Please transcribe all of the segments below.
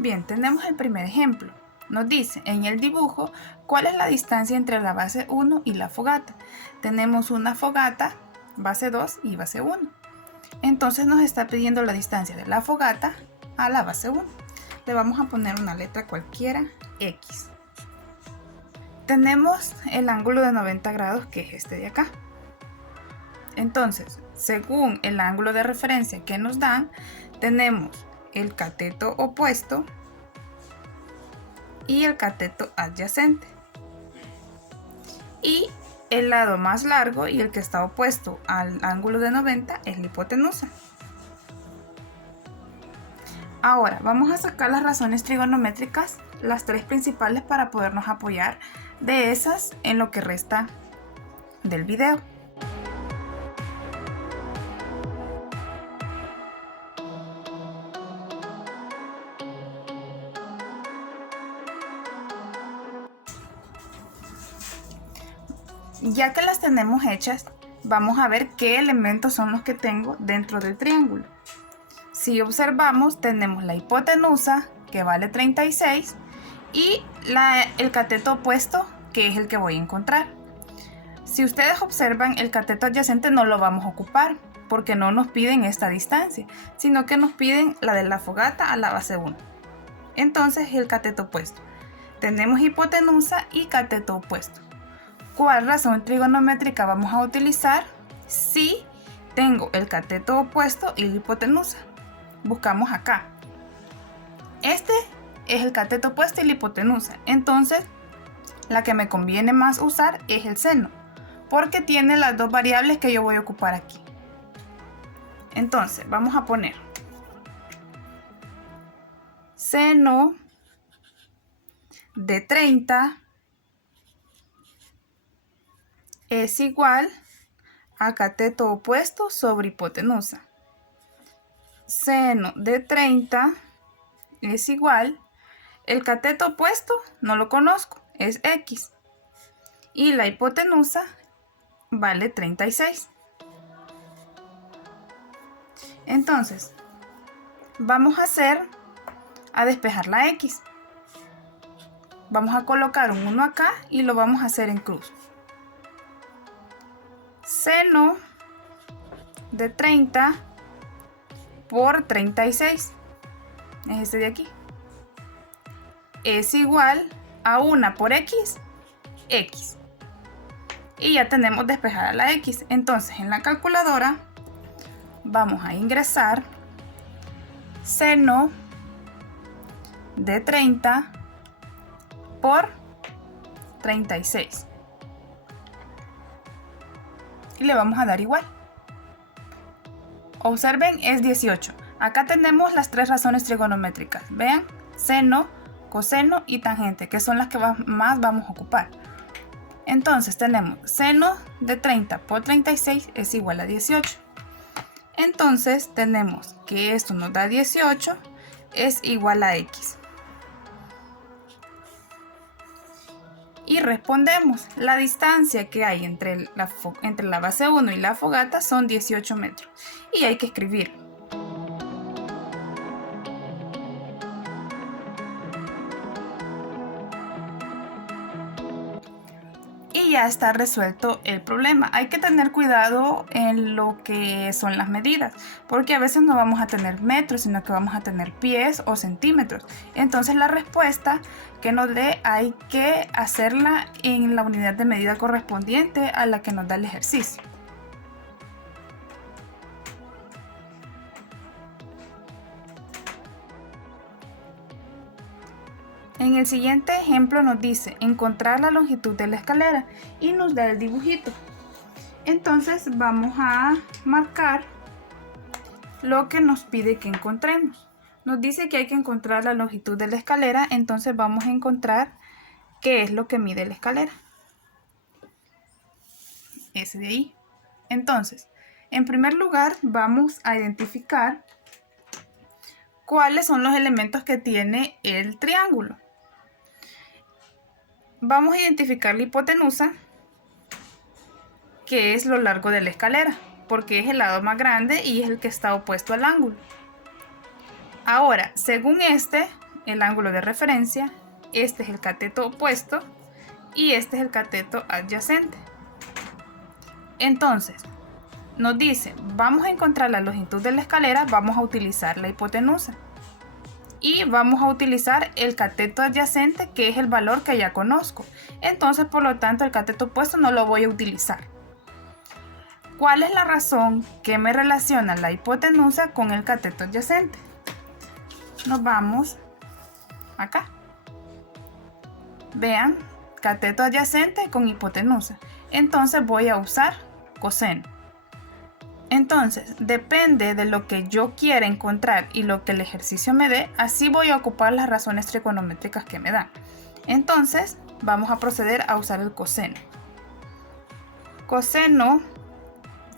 Bien, tenemos el primer ejemplo. Nos dice en el dibujo cuál es la distancia entre la base 1 y la fogata. Tenemos una fogata, base 2 y base 1. Entonces nos está pidiendo la distancia de la fogata a la base 1. Le vamos a poner una letra cualquiera, X. Tenemos el ángulo de 90 grados, que es este de acá. Entonces, según el ángulo de referencia que nos dan, tenemos el cateto opuesto y el cateto adyacente. Y el lado más largo y el que está opuesto al ángulo de 90 es la hipotenusa. Ahora vamos a sacar las razones trigonométricas, las tres principales, para podernos apoyar de esas en lo que resta del video. Ya que las tenemos hechas, vamos a ver qué elementos son los que tengo dentro del triángulo. Si observamos, tenemos la hipotenusa, que vale 36, y el cateto opuesto, que es el que voy a encontrar. Si ustedes observan, el cateto adyacente no lo vamos a ocupar, porque no nos piden esta distancia, sino que nos piden la de la fogata a la base 1. Entonces, el cateto opuesto. Tenemos hipotenusa y cateto opuesto. ¿Cuál razón trigonométrica vamos a utilizar si tengo el cateto opuesto y la hipotenusa? Buscamos acá. Este es el cateto opuesto y la hipotenusa. Entonces, la que me conviene más usar es el seno, porque tiene las dos variables que yo voy a ocupar aquí. Entonces, vamos a poner seno de 30 es igual a cateto opuesto sobre hipotenusa. Seno de 30 es igual, el cateto opuesto no lo conozco, es X. Y la hipotenusa vale 36. Entonces, vamos a despejar la X. Vamos a colocar un 1 acá y lo vamos a hacer en cruz. Seno de 30 por 36, es este de aquí, es igual a 1 por X, X. Y ya tenemos despejada la X. Entonces, en la calculadora vamos a ingresar seno de 30 por 36. Y le vamos a dar igual. Observen, es 18. Acá tenemos las tres razones trigonométricas. Vean, seno, coseno y tangente, que son las que más vamos a ocupar. Entonces tenemos seno de 30 por 36 es igual a 18. Entonces tenemos que esto nos da 18, es igual a X. Y respondemos, la distancia que hay entre la base 1 y la fogata son 18 metros. Y hay que escribir. Y ya está resuelto el problema. Hay que tener cuidado en lo que son las medidas, porque a veces no vamos a tener metros, sino que vamos a tener pies o centímetros. Entonces la respuesta que nos dé hay que hacerla en la unidad de medida correspondiente a la que nos da el ejercicio. En el siguiente ejemplo nos dice encontrar la longitud de la escalera y nos da el dibujito. Entonces vamos a marcar lo que nos pide que encontremos. Nos dice que hay que encontrar la longitud de la escalera, entonces vamos a encontrar qué es lo que mide la escalera. Ese de ahí. Entonces, en primer lugar vamos a identificar cuáles son los elementos que tiene el triángulo. Vamos a identificar la hipotenusa, que es lo largo de la escalera, porque es el lado más grande y es el que está opuesto al ángulo. Ahora, según este, el ángulo de referencia, este es el cateto opuesto y este es el cateto adyacente. Entonces, nos dice, vamos a encontrar la longitud de la escalera, vamos a utilizar la hipotenusa. Y vamos a utilizar el cateto adyacente, que es el valor que ya conozco. Entonces, por lo tanto, el cateto opuesto no lo voy a utilizar. ¿Cuál es la razón que me relaciona la hipotenusa con el cateto adyacente? Nos vamos acá. Vean, cateto adyacente con hipotenusa. Entonces voy a usar coseno. Entonces, depende de lo que yo quiera encontrar y lo que el ejercicio me dé, así voy a ocupar las razones trigonométricas que me dan. Entonces, vamos a proceder a usar el coseno. Coseno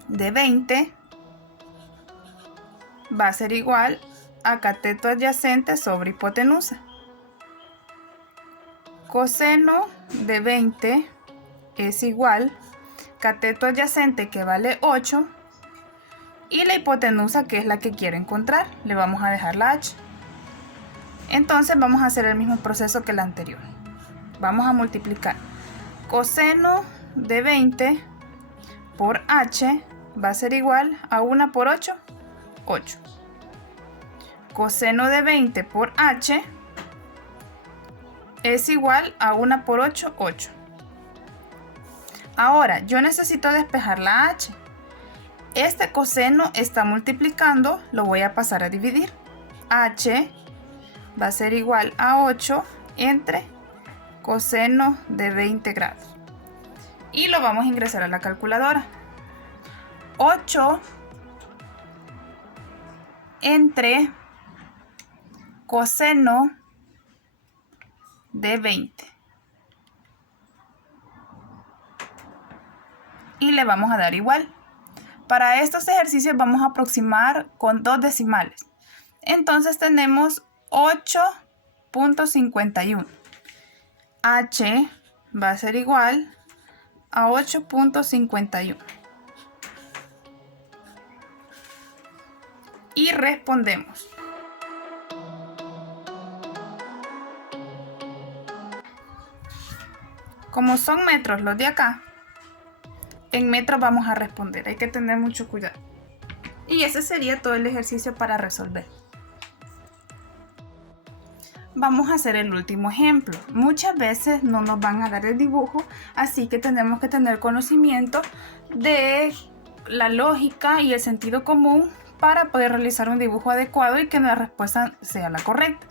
de 20 va a ser igual a cateto adyacente sobre hipotenusa. Coseno de 20 es igual cateto adyacente, que vale 8, y la hipotenusa, que es la que quiero encontrar, le vamos a dejar la h. Entonces vamos a hacer el mismo proceso que el anterior. Vamos a multiplicar coseno de 20 por h, va a ser igual a 1 por 8, 8. Coseno de 20 por h es igual a 1 por 8, 8. Ahora, yo necesito despejar la h. Este coseno está multiplicando, lo voy a pasar a dividir. H va a ser igual a 8 entre coseno de 20 grados. Y lo vamos a ingresar a la calculadora. 8 entre coseno de 20. Y le vamos a dar igual. Para estos ejercicios vamos a aproximar con 2 decimales. Entonces tenemos 8.51. H va a ser igual a 8.51. Y respondemos. Como son metros los de acá, en metros vamos a responder, hay que tener mucho cuidado. Y ese sería todo el ejercicio para resolver. Vamos a hacer el último ejemplo. Muchas veces no nos van a dar el dibujo, así que tenemos que tener conocimiento de la lógica y el sentido común para poder realizar un dibujo adecuado y que la respuesta sea la correcta.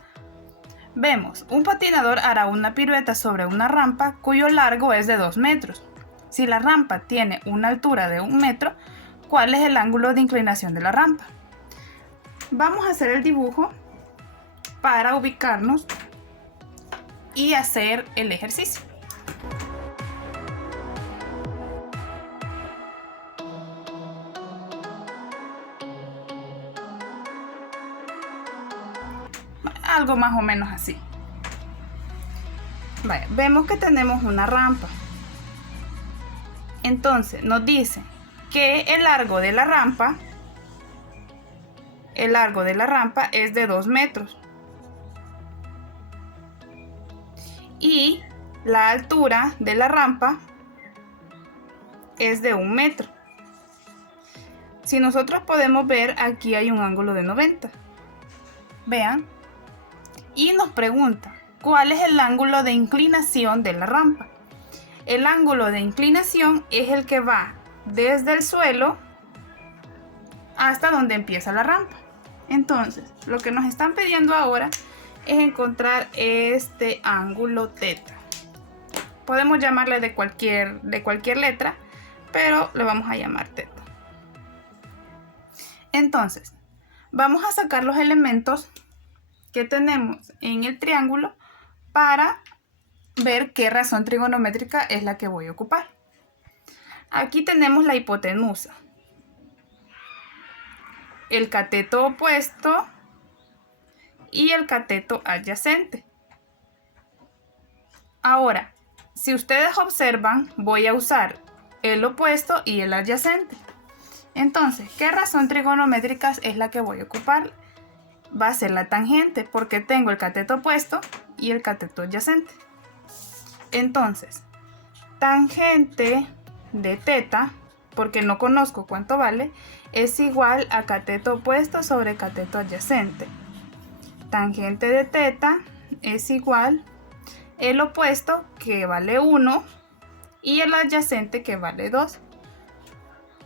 Vemos, un patinador hará una pirueta sobre una rampa cuyo largo es de 2 metros. Si la rampa tiene una altura de 1 metro, ¿cuál es el ángulo de inclinación de la rampa? Vamos a hacer el dibujo para ubicarnos y hacer el ejercicio. Algo más o menos así. Vale, vemos que tenemos una rampa. Entonces nos dice que el largo de la rampa es de 2 metros. Y la altura de la rampa es de 1 metro. Si nosotros podemos ver, aquí hay un ángulo de 90. Vean. Y nos pregunta, ¿cuál es el ángulo de inclinación de la rampa? El ángulo de inclinación es el que va desde el suelo hasta donde empieza la rampa. Entonces, lo que nos están pidiendo ahora es encontrar este ángulo teta. Podemos llamarle de cualquier letra, pero le vamos a llamar teta. Entonces, vamos a sacar los elementos que tenemos en el triángulo para ver qué razón trigonométrica es la que voy a ocupar. Aquí tenemos la hipotenusa, el cateto opuesto y el cateto adyacente. Ahora, si ustedes observan, voy a usar el opuesto y el adyacente. Entonces, ¿qué razón trigonométrica es la que voy a ocupar? va a ser la tangente porque tengo el cateto opuesto y el cateto adyacente. Entonces, tangente de teta, porque no conozco cuánto vale, es igual a cateto opuesto sobre cateto adyacente. Tangente de teta es igual el opuesto, que vale 1, y el adyacente, que vale 2.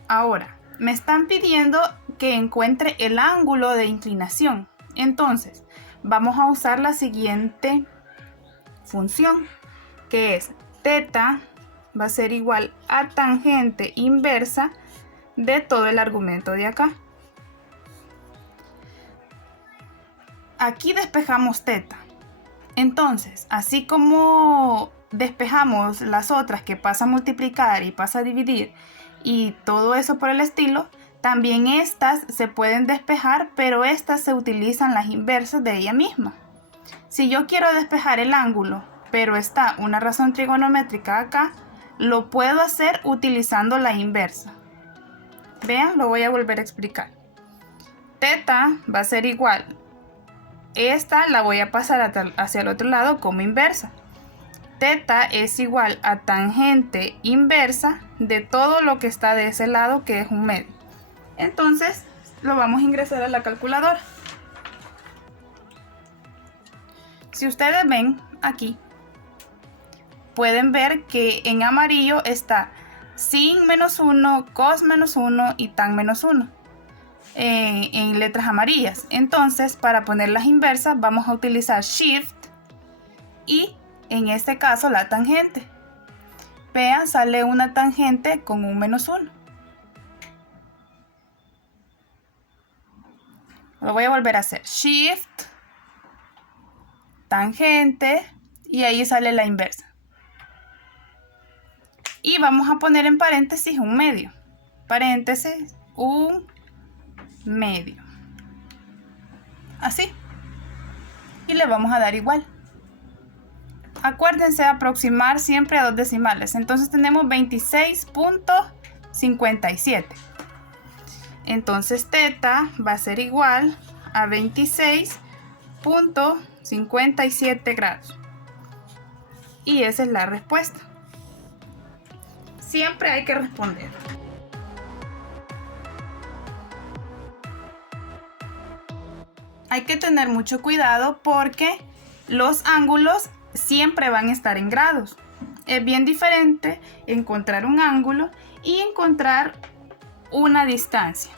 Ahora, me están pidiendo que encuentre el ángulo de inclinación. Entonces, vamos a usar la siguiente función, que es teta va a ser igual a tangente inversa de todo el argumento de acá. Aquí despejamos teta. Entonces, así como despejamos las otras que pasa a multiplicar y pasa a dividir y todo eso por el estilo, también estas se pueden despejar, pero estas se utilizan las inversas de ella misma. Si yo quiero despejar el ángulo, pero está una razón trigonométrica acá, lo puedo hacer utilizando la inversa. Vean, lo voy a volver a explicar. Teta va a ser igual. Esta la voy a pasar hacia el otro lado como inversa. Teta es igual a tangente inversa de todo lo que está de ese lado, que es un medio. Entonces lo vamos a ingresar a la calculadora. Si ustedes ven aquí, pueden ver que en amarillo está sin menos 1, cos menos 1 y tan menos 1 en letras amarillas. Entonces, para poner las inversas vamos a utilizar Shift y en este caso la tangente. Vean, sale una tangente con un menos 1. Lo voy a volver a hacer. Shift, tangente, y ahí sale la inversa. Y vamos a poner en paréntesis un medio. Paréntesis, un medio. Así. Y le vamos a dar igual. Acuérdense de aproximar siempre a dos decimales. Entonces tenemos 26.57. Entonces teta va a ser igual a 26.57 grados. Y esa es la respuesta. Siempre hay que responder. Hay que tener mucho cuidado porque los ángulos siempre van a estar en grados. Es bien diferente encontrar un ángulo y encontrar una distancia.